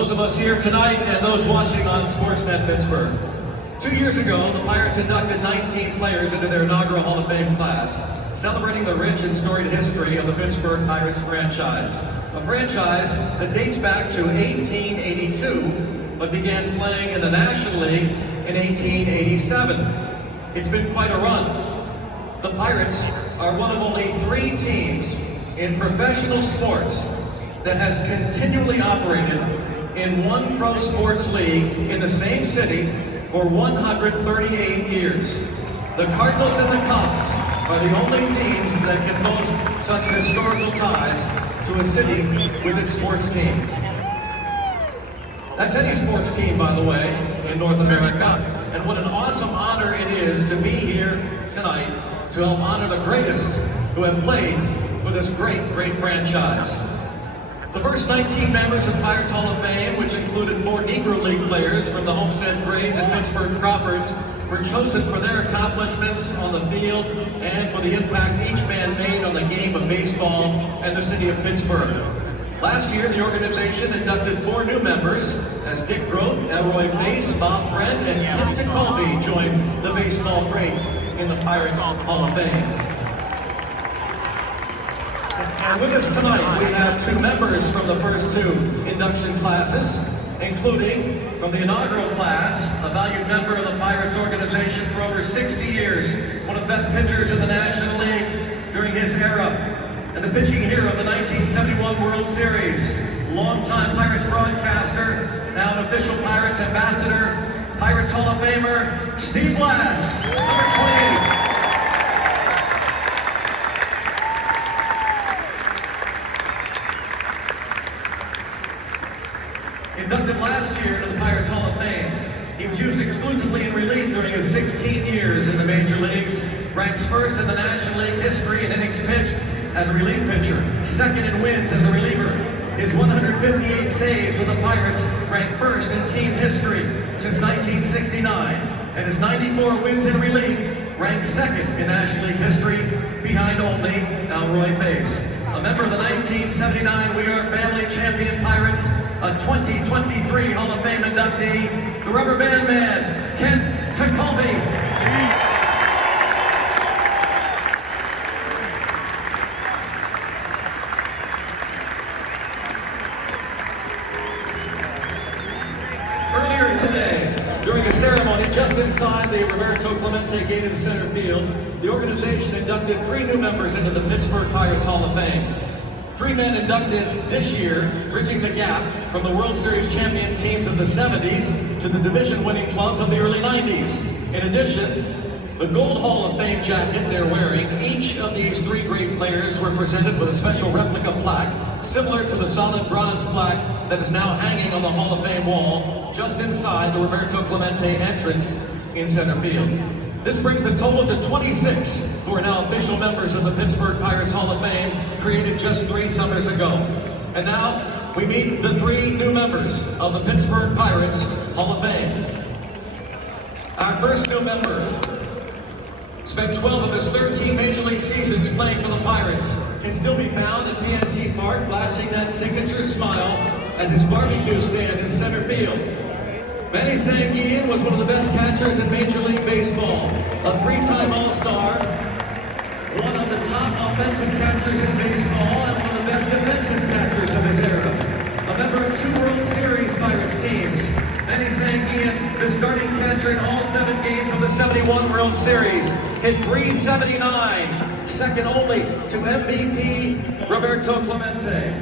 those of us here tonight and those watching on Sportsnet Pittsburgh. 2 years ago, the Pirates inducted 19 players into their inaugural Hall of Fame class, celebrating the rich and storied history of the Pittsburgh Pirates franchise. A franchise that dates back to 1882, but began playing in the National League in 1887. It's been quite a run. The Pirates are one of only 3 teams in professional sports that has continually operated in one pro sports league in the same city for 138 years. The Cardinals and the Cubs are the only teams that can boast such historical ties to a city with its sports team. That's any sports team, by the way, in North America. And what an awesome honor it is to be here tonight to help honor the greatest who have played for this great, great franchise. The first 19 members of Pirates Hall of Fame, which included 4 Negro League players from the Homestead Grays and Pittsburgh Crawfords, were chosen for their accomplishments on the field and for the impact each man made on the game of baseball and the city of Pittsburgh. Last year, the organization inducted 4 new members as Dick Groat, Elroy Face, Bob Brent, and Kim Tekulve joined the baseball greats in the Pirates Hall of Fame. And with us tonight, we have 2 members from the first 2 induction classes, including from the inaugural class, a valued member of the Pirates organization for over 60 years, one of the best pitchers in the National League during his era, and the pitching hero of the 1971 World Series, longtime Pirates broadcaster, now an official Pirates ambassador, Pirates Hall of Famer, Steve Blass, number 28. Inducted last year into the Pirates Hall of Fame, he was used exclusively in relief during his 16 years in the major leagues, ranks first in the National League history in innings pitched as a relief pitcher, second in wins as a reliever. His 158 saves with the Pirates ranked first in team history since 1969, and his 94 wins in relief ranked second in National League history behind only Elroy Face. A member of the 1979 We Are Family champion Pirates, a 2023 Hall of Fame inductee, the Rubber Band Man, Kim Tekulve. Earlier today, during a ceremony just inside the Roberto Clemente gate in center field, the organization inducted 3 new members into the Pittsburgh Pirates Hall of Fame. 3 men inducted this year, bridging the gap from the World Series champion teams of the 70s to the division-winning clubs of the early 90s. In addition, the Gold Hall of Fame jacket they're wearing, each of these 3 great players were presented with a special replica plaque, similar to the solid bronze plaque that is now hanging on the Hall of Fame wall just inside the Roberto Clemente entrance in center field. This brings the total to 26 who are now official members of the Pittsburgh Pirates Hall of Fame, created just 3 summers ago. And now we meet the 3 new members of the Pittsburgh Pirates Hall of Fame. Our first new member spent 12 of his 13 Major League seasons playing for the Pirates, can still be found at PNC Park flashing that signature smile at his barbecue stand in center field. Manny Sanguillen was one of the best catchers in Major League Baseball, a 3-time All-Star, one of the top offensive catchers in baseball, and one of the best defensive catchers of his era. A member of 2 World Series Pirates teams, Manny Sanguillen, the starting catcher in all 7 games of the '71 World Series, hit .379, second only to MVP Roberto Clemente.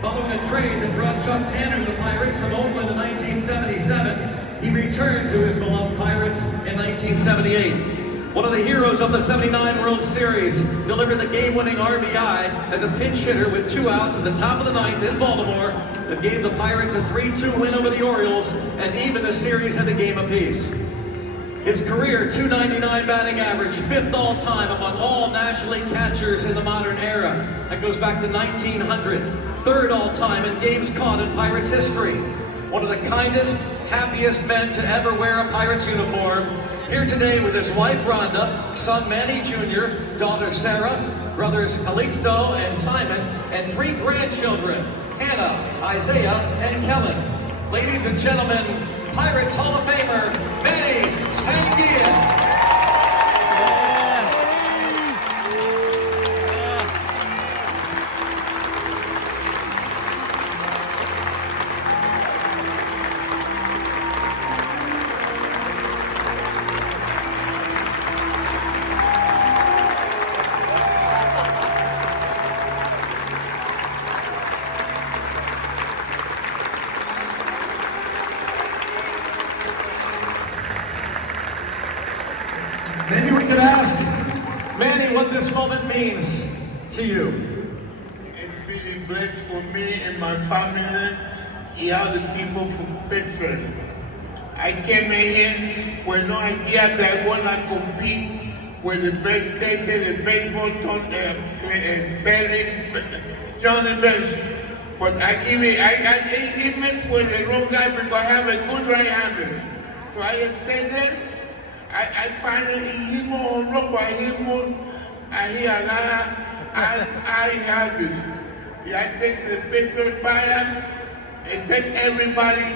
Following a trade that brought Chuck Tanner to the Pirates from Oakland in 1977, he returned to his beloved Pirates in 1978. One of the heroes of the '79 World Series, delivered the game-winning RBI as a pinch hitter with 2 outs at the top of the 9th in Baltimore that gave the Pirates a 3-2 win over the Orioles and even the series at a game apiece. His career .299 batting average, 5th all-time among all National League catchers in the modern era. That goes back to 1900. 3rd all-time in games caught in Pirates history. One of the kindest, happiest men to ever wear a Pirates uniform. Here today with his wife Rhonda, son Manny Jr., daughter Sarah, brothers Calixto and Simon, and 3 grandchildren, Hannah, Isaiah, and Kellen. Ladies and gentlemen, Pirates Hall of Famer, Manny Sanguillen. Maybe we could ask Manny what this moment means to you. It's really blessed for me and my family and all the people from Pittsburgh. I came in here with no idea that I want to compete with the best guys in the baseball, Johnny Bench. But he messed with the wrong guy because I have a good right-hander. So I stayed there. I finally hit more rope, I hit more, I hear a lot, I have this. I take the Pittsburgh Pirates and take everybody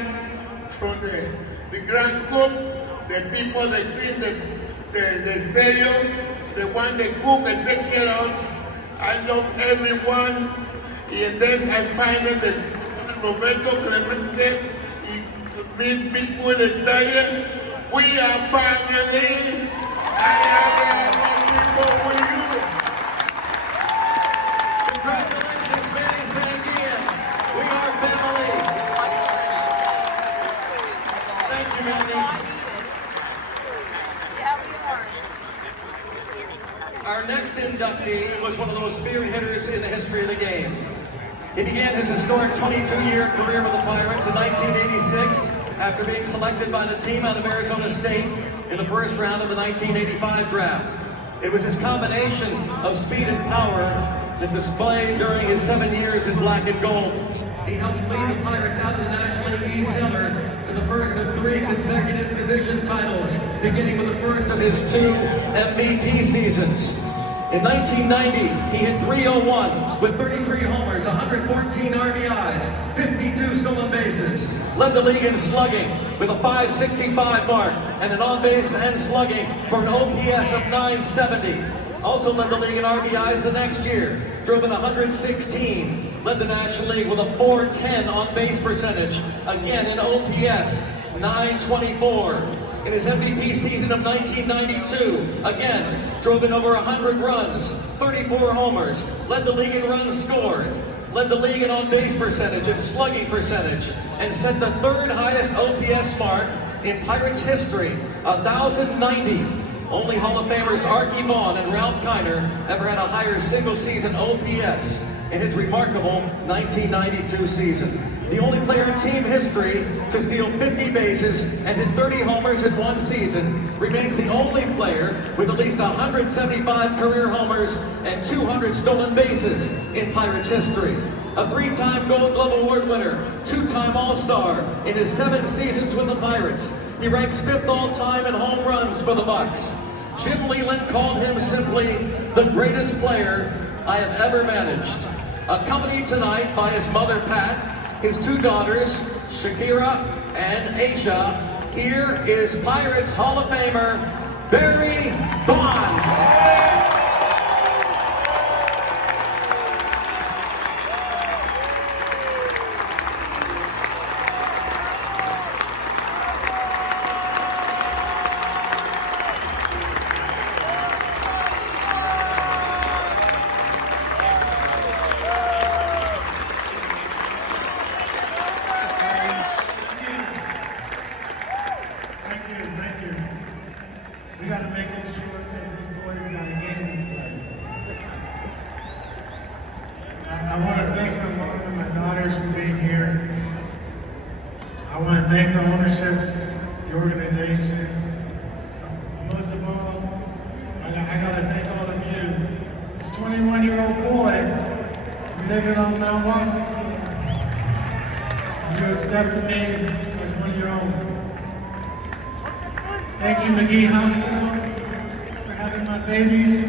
from the Grand Cook, the people that clean the stadium, the one that cook and take care of. I love everyone. And then I find that Roberto Clemente, meet people in the stadium. We are family. I have people with you. Congratulations, Manny Sanguillen. We are family. Thank you, Manny. Our next inductee was one of the most feared hitters in the history of the game. He began his historic 22-year career with the Pirates in 1986 after being selected by the team out of Arizona State in the first round of the 1985 draft. It was his combination of speed and power that displayed during his 7 years in black and gold. He helped lead the Pirates out of the National League East Cellar to the first of 3 consecutive division titles, beginning with the first of his 2 MVP seasons. In 1990, he hit .301 with 33 homers, 114 RBIs, 52 stolen bases, led the league in slugging with a .565 mark and an on-base and slugging for an OPS of .970. Also led the league in RBIs the next year, drove in 116, led the National League with a .410 on-base percentage, again an OPS .924. In his MVP season of 1992, again, drove in over 100 runs, 34 homers, led the league in runs scored, led the league in on-base percentage and slugging percentage, and set the 3rd highest OPS mark in Pirates history, 1,090. Only Hall of Famers Arky Vaughan and Ralph Kiner ever had a higher single-season OPS in his remarkable 1992 season. The only player in team history to steal 50 bases and hit 30 homers in one season, remains the only player with at least 175 career homers and 200 stolen bases in Pirates history. A 3-time Gold Glove Award winner, 2-time All-Star in his 7 seasons with the Pirates. He ranks 5th all-time in home runs for the Bucks. Jim Leyland called him simply the greatest player I have ever managed. Accompanied tonight by his mother, Pat, his 2 daughters, Shakira and Aisha, here is Pirates Hall of Famer, Barry Bonds. We got to make it short because these boys got a game to play. I want to thank my daughters for being here. I want to thank the ownership, the organization. And most of all, I got to thank all of you. This 21-year-old boy living on Mount Washington. You accepted me as one of your own. Thank you, McGee Hospital, for having my babies.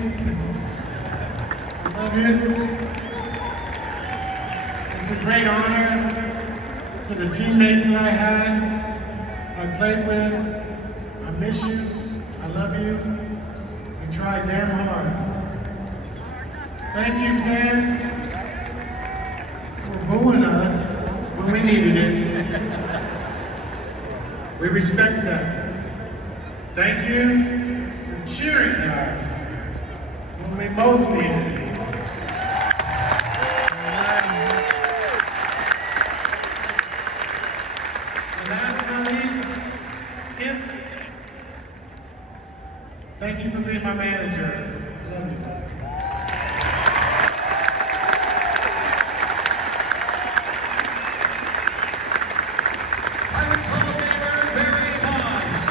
I love you. It's a great honor to to the teammates that I had, I played with, I miss you, I love you. We tried damn hard. Thank you, fans, for booing us when we needed it. We respect that. Thank you for cheering us when we most needed it. And last but not least, Skip, thank you for being my manager. Love you. Pirates Hall of Famer Barry Bonds.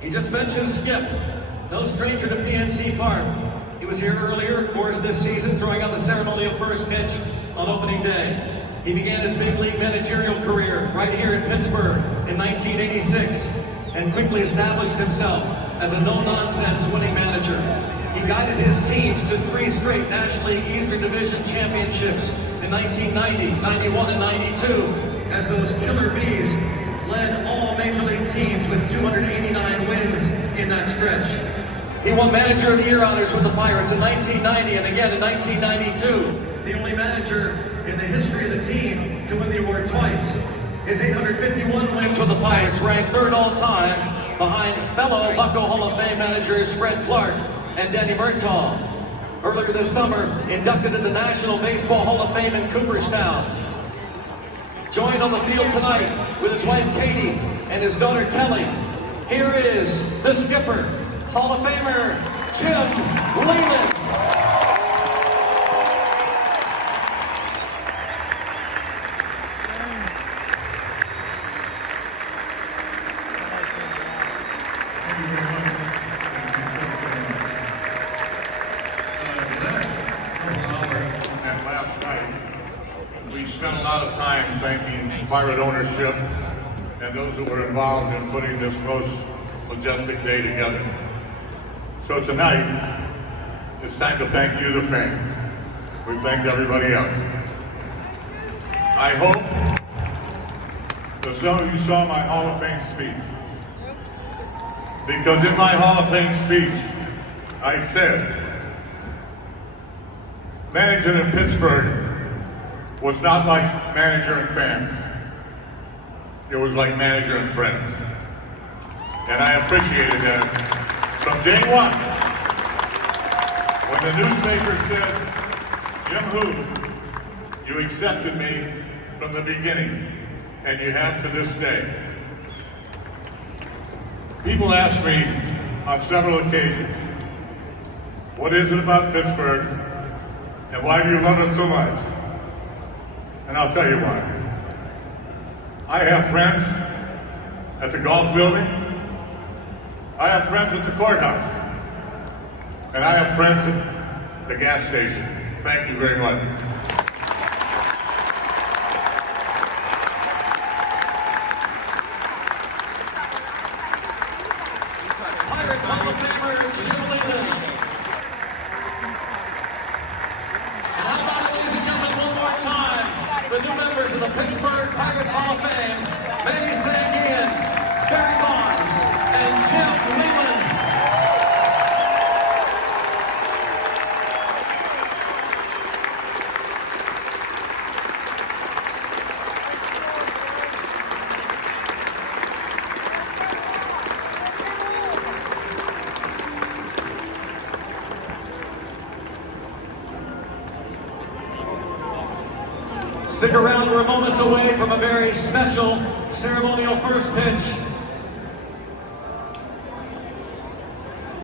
He just mentioned Skip, no stranger to PNC Park. He was here earlier, of course, this season, throwing out the ceremonial first pitch on opening day. He began his big league managerial career right here in Pittsburgh in 1986 and quickly established himself as a no-nonsense winning manager. He guided his teams to 3 straight National League Eastern Division championships in 1990, 91, and 92 as those Killer Bees led all Major League teams with 289 wins in that stretch. He won Manager of the Year honors with the Pirates in 1990 and again in 1992, the only manager in the history of the team to win the award twice. His 851 wins with the Pirates ranked 3rd all-time behind fellow Bucco Hall of Fame managers Fred Clark and Danny Murtaugh. Earlier this summer, inducted in the National Baseball Hall of Fame in Cooperstown. Joined on the field tonight with his wife Katie and his daughter Kelly. Here is the skipper, Hall of Famer Jim Leyland. And last night, we spent a lot of time thanking Pirate ownership and those that were involved in putting this most majestic day together. So tonight, it's time to thank you, the fans. We've thanked everybody else. I hope that some of you saw my Hall of Fame speech. Because in my Hall of Fame speech, I said, managing in Pittsburgh was not like manager and fans. It was like manager and friends. And I appreciated that from day one. When the newspaper said, Jim Hu, you accepted me from the beginning, and you have to this day. People ask me on several occasions, what is it about Pittsburgh, and why do you love it so much? And I'll tell you why. I have friends at the golf building. I have friends at the courthouse. And I have friends at the gas station. Thank you very much. Pirates Hall of Famer Jim Leyland. And how about it, ladies and gentlemen, one more time, the new members of the Pittsburgh Pirates Hall of Fame, Manny Sanguin, Barry Bonds, and Jim Leyland. Stick around, we're moments away from a very special ceremonial first pitch.